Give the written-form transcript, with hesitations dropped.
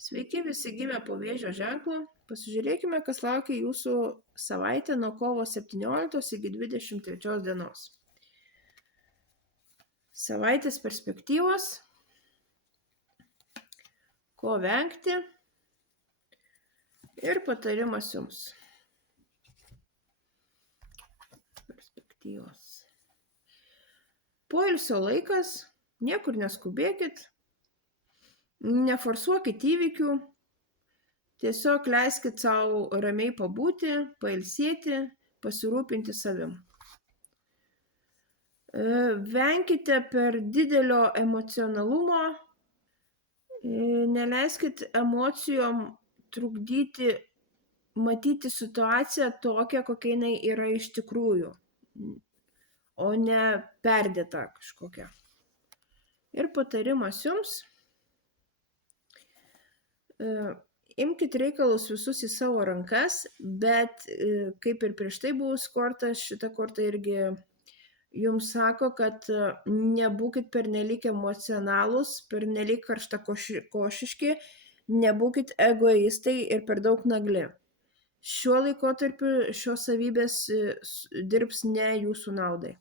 Sveiki visi gimę po vėžio ženklu. Pasižiūrėkime, kas laukia jūsų savaitę nuo kovo 17 iki 23 dienos. Savaitės perspektyvos, ko vengti ir patarimas jums. Perspektyvos. Poilsio laikas, niekur neskubėkit, neforsuokit įvykių, tiesiog leiskit savo ramiai pabūti, pailsėti, pasirūpinti savim. Venkite per didelio emocionalumo, neleiskit emocijom trukdyti matyti situaciją tokią, kokia jinai yra iš tikrųjų, o ne perdėta kažkokia. Ir patarimas jums. Imkit reikalus visus į savo rankas, bet kaip ir prieš tai buvus korta, šitą kortą irgi jums sako, kad nebūkit pernelyg emocionalūs, pernelyg karštakošiški, nebūkit egoistai ir per daug nagli. Šiuo laikotarpiu šios savybės dirbs ne jūsų naudai.